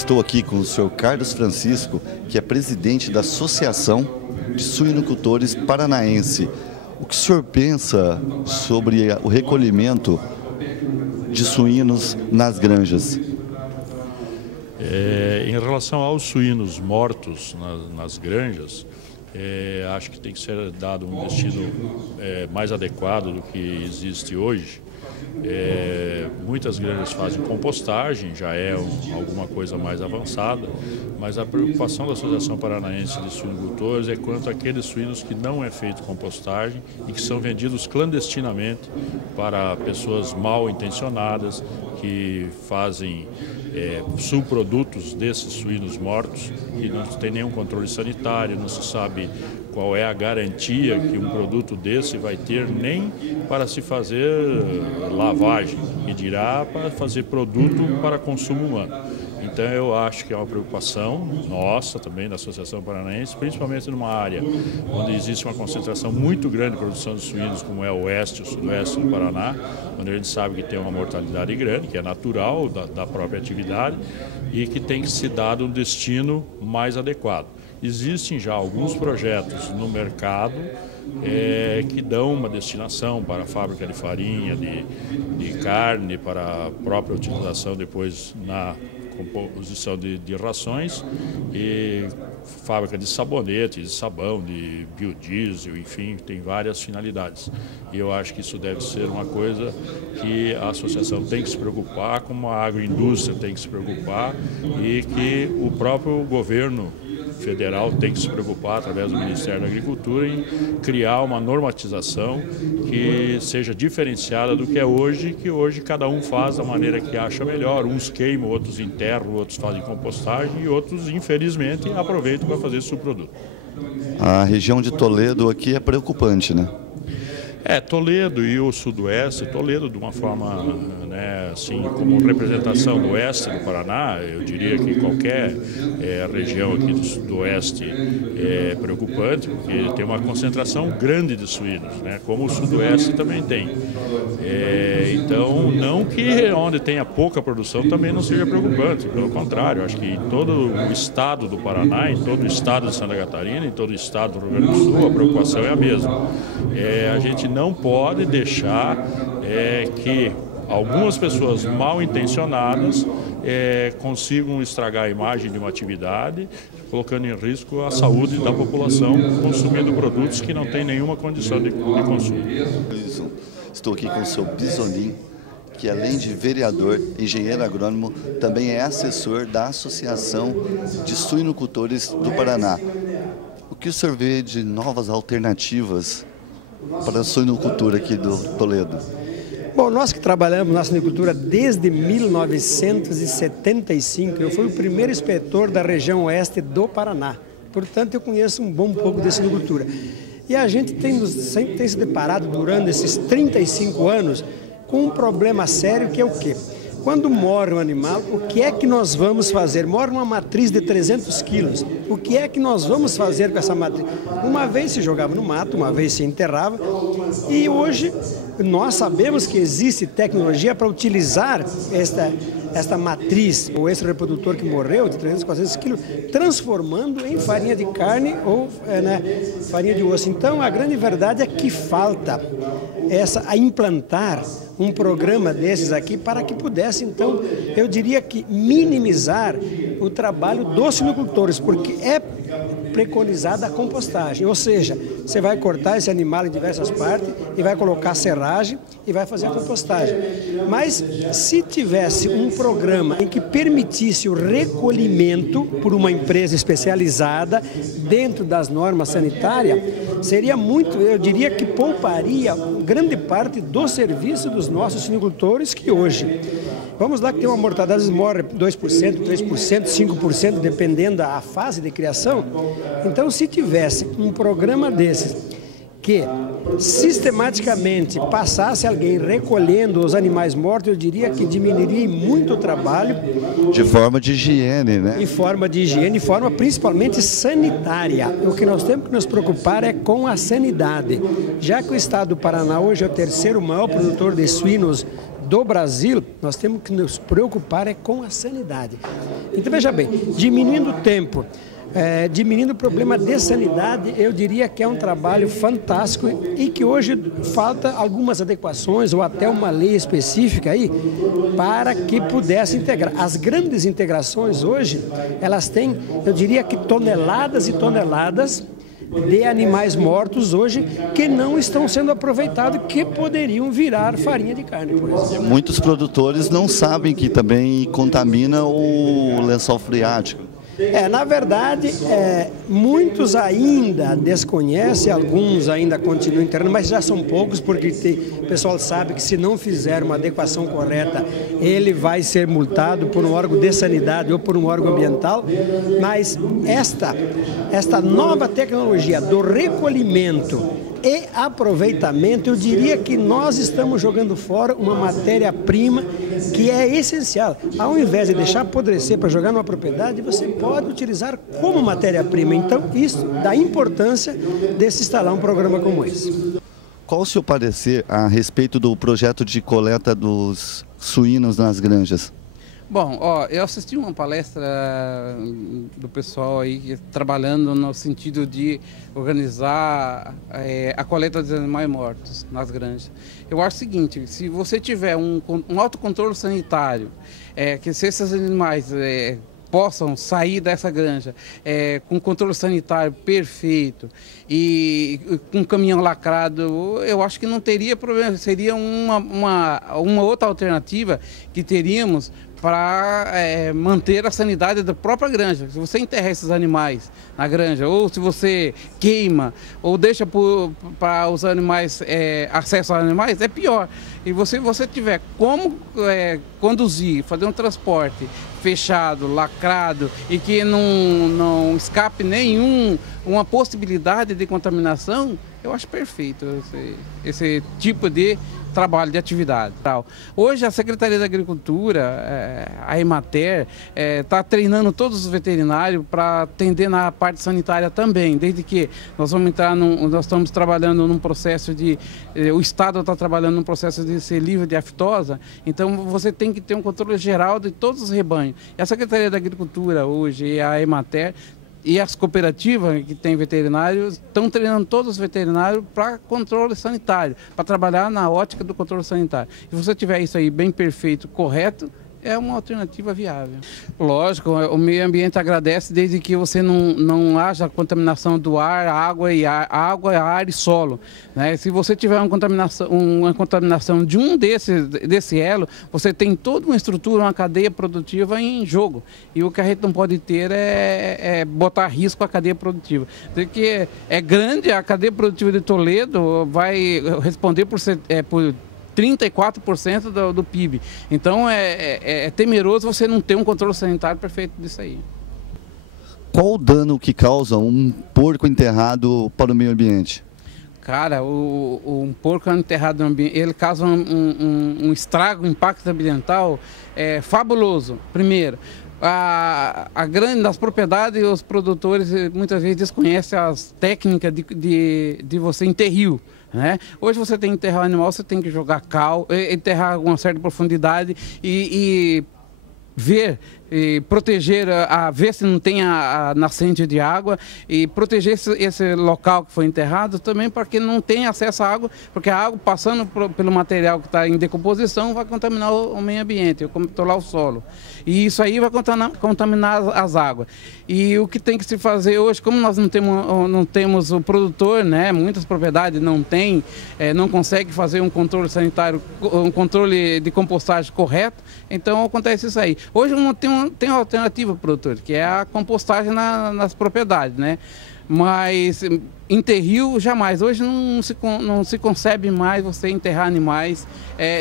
Estou aqui com o senhor Carlos Francisco, que é presidente da Associação de Suinocultores Paranaense. O que o senhor pensa sobre o recolhimento de suínos nas granjas? Em relação aos suínos mortos nas granjas, acho que tem que ser dado um destino mais adequado do que existe hoje. Muitas granjas fazem compostagem, já é alguma coisa mais avançada, mas a preocupação da Associação Paranaense de Suinocultores é quanto àqueles suínos que não é feito compostagem e que são vendidos clandestinamente para pessoas mal intencionadas que fazem subprodutos desses suínos mortos, que não tem nenhum controle sanitário, não se sabe qual é a garantia que um produto desse vai ter nem para se fazer lavagem, e dirá para fazer produto para consumo humano. Então eu acho que é uma preocupação nossa também, da Associação Paranaense, principalmente numa área onde existe uma concentração muito grande de produção de suínos, como é o oeste e o sudoeste do Paraná, onde a gente sabe que tem uma mortalidade grande, que é natural da própria atividade e que tem que se dado um destino mais adequado. Existem já alguns projetos no mercado que dão uma destinação para a fábrica de farinha, de carne, para a própria utilização depois na composição de rações, e fábrica de sabonete, de sabão, de biodiesel, enfim, tem várias finalidades. E eu acho que isso deve ser uma coisa que a associação tem que se preocupar, como a agroindústria tem que se preocupar, e que o próprio governo federal tem que se preocupar, através do Ministério da Agricultura, em criar uma normatização que seja diferenciada do que é hoje, que hoje cada um faz da maneira que acha melhor. Uns queimam, outros enterram, outros fazem compostagem e outros, infelizmente, aproveitam para fazer subproduto. A região de Toledo aqui é preocupante, né? Toledo e o sudoeste, Toledo de uma forma, assim, como representação do oeste do Paraná, eu diria que qualquer região aqui do oeste é preocupante, porque tem uma concentração grande de suínos, como o sudoeste também tem. Então, não que onde tenha pouca produção também não seja preocupante, pelo contrário, acho que em todo o estado do Paraná, em todo o estado de Santa Catarina, em todo o estado do Rio Grande do Sul, a preocupação é a mesma. A gente não pode deixar que algumas pessoas mal intencionadas consigam estragar a imagem de uma atividade, colocando em risco a saúde da população, consumindo produtos que não têm nenhuma condição de consumo. Estou aqui com o seu Bisolim, que além de vereador, engenheiro agrônomo, também é assessor da Associação de Suinocultores do Paraná. O que o senhor vê de novas alternativas para a suinocultura aqui do Toledo? Bom, nós que trabalhamos na suinocultura desde 1975, eu fui o primeiro inspetor da região oeste do Paraná. Portanto, eu conheço um bom pouco de suinocultura. E a gente sempre tem se deparado durante esses 35 anos com um problema sério, que é o quê? Quando morre um animal, o que é que nós vamos fazer? Morre uma matriz de 300 quilos. O que é que nós vamos fazer com essa matriz? Uma vez se jogava no mato, uma vez se enterrava. E hoje nós sabemos que existe tecnologia para utilizar esta matriz, ou esse reprodutor que morreu de 300, 400 quilos, transformando em farinha de carne ou farinha de osso. Então, a grande verdade é que falta a implantar um programa desses aqui para que pudesse, então, eu diria que minimizar o trabalho dos suinocultores, porque é preconizada a compostagem, ou seja, você vai cortar esse animal em diversas partes e vai colocar serragem e vai fazer a compostagem. Mas se tivesse um programa em que permitisse o recolhimento por uma empresa especializada dentro das normas sanitárias, seria muito, eu diria que pouparia grande parte do serviço dos nossos suinocultores, que hoje, vamos lá, que tem uma mortalidade, às vezes morre 2%, 3%, 5%, dependendo da fase de criação. Então, se tivesse um programa desses que sistematicamente passasse alguém recolhendo os animais mortos, eu diria que diminuiria muito o trabalho. De forma de higiene, né? De forma de higiene, de forma principalmente sanitária. O que nós temos que nos preocupar é com a sanidade. Já que o estado do Paraná hoje é o terceiro maior produtor de suínos do Brasil, nós temos que nos preocupar com a sanidade. Então, veja bem, diminuindo o tempo, diminuindo o problema de sanidade, eu diria que é um trabalho fantástico e que hoje falta algumas adequações ou até uma lei específica aí para que pudesse integrar. As grandes integrações hoje, elas têm, eu diria que toneladas e toneladas de animais mortos hoje que não estão sendo aproveitados, que poderiam virar farinha de carne, por exemplo. Muitos produtores não sabem que também contamina o lençol freático. Na verdade, muitos ainda desconhecem, alguns ainda continuam internando, mas já são poucos, porque o pessoal sabe que se não fizer uma adequação correta, ele vai ser multado por um órgão de sanidade ou por um órgão ambiental. Mas esta nova tecnologia do recolhimento e aproveitamento, eu diria que nós estamos jogando fora uma matéria-prima que é essencial. Ao invés de deixar apodrecer para jogar numa propriedade, você pode utilizar como matéria-prima. Então, isso dá importância de se instalar um programa como esse. Qual o seu parecer a respeito do projeto de coleta dos suínos nas granjas? Bom, eu assisti uma palestra do pessoal aí trabalhando no sentido de organizar a coleta dos animais mortos nas granjas. Eu acho o seguinte, se você tiver um autocontrole sanitário, que se esses animais possam sair dessa granja com controle sanitário perfeito e com caminhão lacrado, eu acho que não teria problema, seria uma outra alternativa que teríamos para manter a sanidade da própria granja. Se você enterra esses animais na granja, ou se você queima, ou deixa para os animais, acesso aos animais, é pior. E você tiver como conduzir, fazer um transporte fechado, lacrado, e que não escape uma possibilidade de contaminação, eu acho perfeito esse tipo de trabalho, de atividade. Hoje a Secretaria da Agricultura, a Emater, está treinando todos os veterinários para atender na parte sanitária também, desde que nós estamos trabalhando num processo o Estado está trabalhando num processo de ser livre de aftosa, então você tem que ter um controle geral de todos os rebanhos. E a Secretaria da Agricultura hoje e a Emater e as cooperativas que têm veterinários estão treinando todos os veterinários para controle sanitário, para trabalhar na ótica do controle sanitário. Se você tiver isso aí bem perfeito, correto, é uma alternativa viável. Lógico, o meio ambiente agradece desde que você não haja contaminação do ar, água, ar e solo, né? Se você tiver uma contaminação de desse elo, você tem toda uma estrutura, uma cadeia produtiva em jogo. E o que a gente não pode ter é botar risco à cadeia produtiva. Porque é grande, a cadeia produtiva de Toledo vai responder por 34% do PIB. Então é temeroso você não ter um controle sanitário perfeito disso aí. Qual o dano que causa um porco enterrado para o meio ambiente? Cara, um porco enterrado no ambiente, ele causa um estrago, um impacto ambiental fabuloso. Primeiro, nas propriedades, os produtores muitas vezes desconhecem as técnicas de você enterrio, né? Hoje você tem que enterrar o animal, você tem que jogar cal, enterrar a uma certa profundidade e ver e proteger, ver se não tem a nascente de água e proteger esse local que foi enterrado também para que não tenha acesso à água, porque a água passando pelo material que está em decomposição vai contaminar o meio ambiente, controlar o solo. E isso aí vai contaminar as águas. E o que tem que se fazer hoje, como nós não temos o produtor, né, muitas propriedades não tem, não consegue fazer um controle sanitário, um controle de compostagem correto, então acontece isso aí. Hoje tem uma alternativa, produtor, que é a compostagem nas propriedades, né? Mas enterrio jamais. Hoje não se concebe mais você enterrar animais,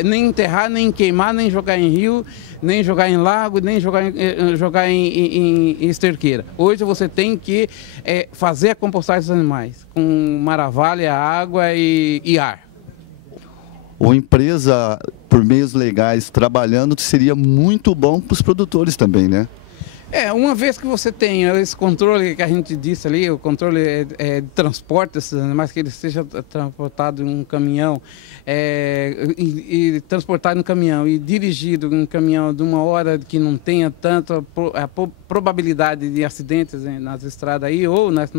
nem enterrar, nem queimar, nem jogar em rio, nem jogar em lago, nem jogar em esterqueira. Hoje você tem que fazer a compostagem dos animais com maravilha, água e ar. Ou empresa, por meios legais, trabalhando, seria muito bom para os produtores também, né? Uma vez que você tem esse controle que a gente disse ali, o controle de transporte desses animais, que ele seja transportado em um caminhão, e transportado em um caminhão e dirigido em um caminhão de uma hora que não tenha tanta probabilidade de acidentes nas estradas aí, ou nas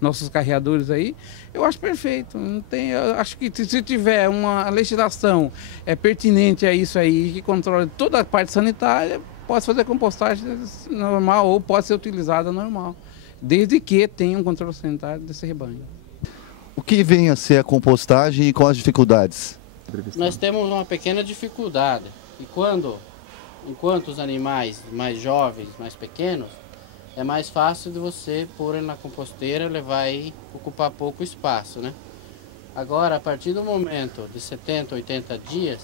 nossos carreadores aí, eu acho perfeito. Não tem, eu acho que se tiver uma legislação pertinente a isso aí, que controle toda a parte sanitária, pode fazer compostagem normal ou pode ser utilizada normal, desde que tenha um controle sanitário desse rebanho. O que vem a ser a compostagem e quais as dificuldades? Nós temos uma pequena dificuldade, e enquanto os animais mais jovens, mais pequenos, é mais fácil de você pôr na composteira, levar e ocupar pouco espaço, né? Agora, a partir do momento de 70, 80 dias,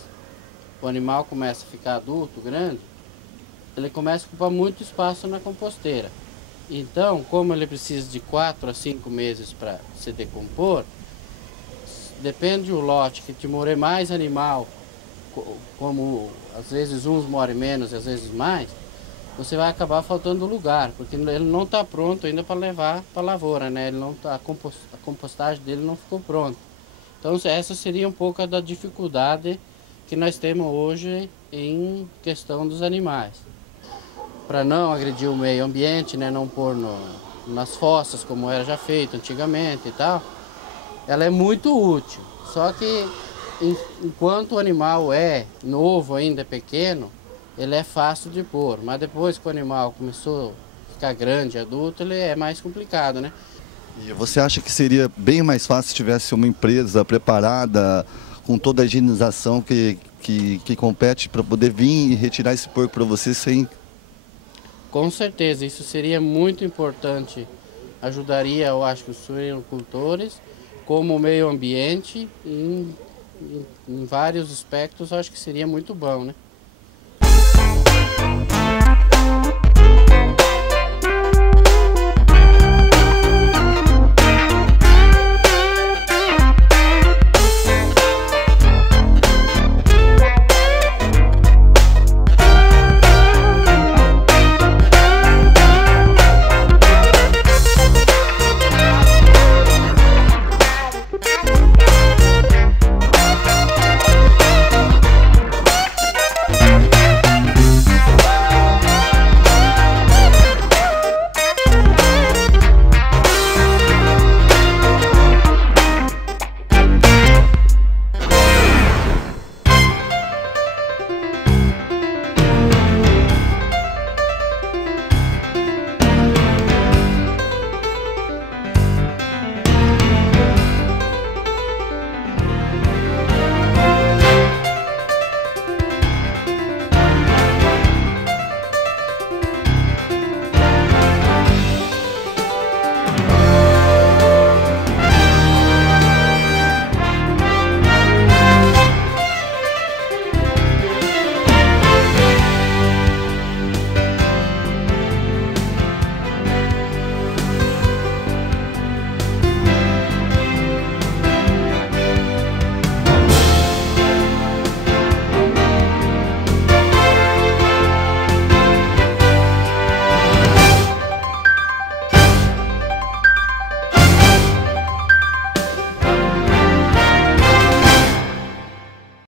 o animal começa a ficar adulto, grande, ele começa a ocupar muito espaço na composteira. Então, como ele precisa de 4 a 5 meses para se decompor, depende do lote que te morrer mais animal, como às vezes uns morrem menos e às vezes mais, você vai acabar faltando lugar, porque ele não está pronto ainda para levar para a lavoura, né? A compostagem dele não ficou pronta. Então essa seria um pouco da dificuldade que nós temos hoje em questão dos animais. Para não agredir o meio ambiente, né? Não pôr nas fossas como era já feito antigamente e tal, ela é muito útil. Só que enquanto o animal é novo ainda, é pequeno, ele é fácil de pôr, mas depois que o animal começou a ficar grande, adulto, ele é mais complicado, né? E você acha que seria bem mais fácil se tivesse uma empresa preparada, com toda a higienização que compete para poder vir e retirar esse porco para você sem... Com certeza, isso seria muito importante, ajudaria, eu acho, os suinocultores, como o meio ambiente, em vários aspectos, eu acho que seria muito bom, né?